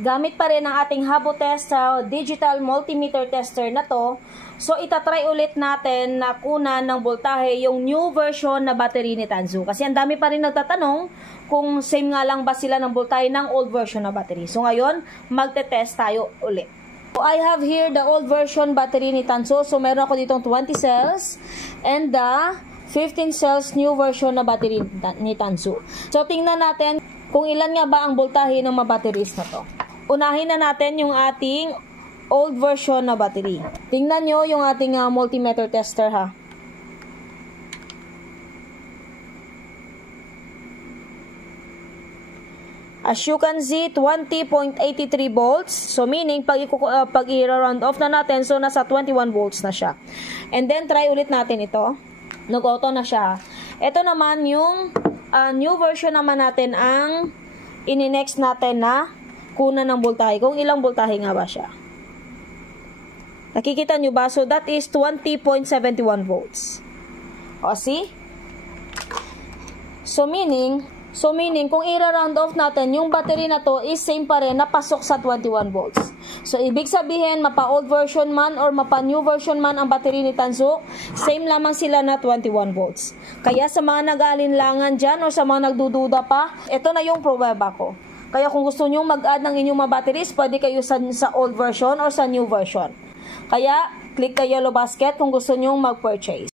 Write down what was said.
Gamit pa rin ang ating Habotest digital multimeter tester na to. So, itatry ulit natin na kunan ng voltahe yung new version na battery ni Tanzu. Kasi ang dami pa rin nagtatanong kung same nga lang ba sila ng voltahe ng old version na battery. So, ngayon, magte-test tayo ulit. So, I have here the old version battery ni Tanzu. So, meron ako ditong 20 cells and the 15 cells new version na battery ni Tanzu. So, tingnan natin kung ilan nga ba ang voltahe ng mga batteries na to. Unahin na natin yung ating old version na battery. Tingnan nyo yung ating multimeter tester ha. As you can see, 20.83 volts. So, meaning, pag i-round off na natin, so, nasa 21 volts na siya. And then, try ulit natin ito. Nag-auto na siya. Ito naman, yung new version naman natin ang ini-next natin na kunan ng voltahe. Kung ilang voltahe nga ba siya. Nakikita nyo ba? So, that is 20.71 volts. O, see? So, meaning, kung i-round off natin, yung battery na to is same pa rin, napasok sa 21 volts. So, ibig sabihin, mapa-old version man or mapa-new version man ang battery ni Tanzu, same lamang sila na 21 volts. Kaya sa mga nag-aalinlangan dyan or sa mga nagdududa pa, ito na yung pruweba ko. Kaya kung gusto nyo mag-add ng inyong mga batteries, pwede kayo sa old version or sa new version. Kaya, click the yellow basket kung gusto nyo mag-purchase.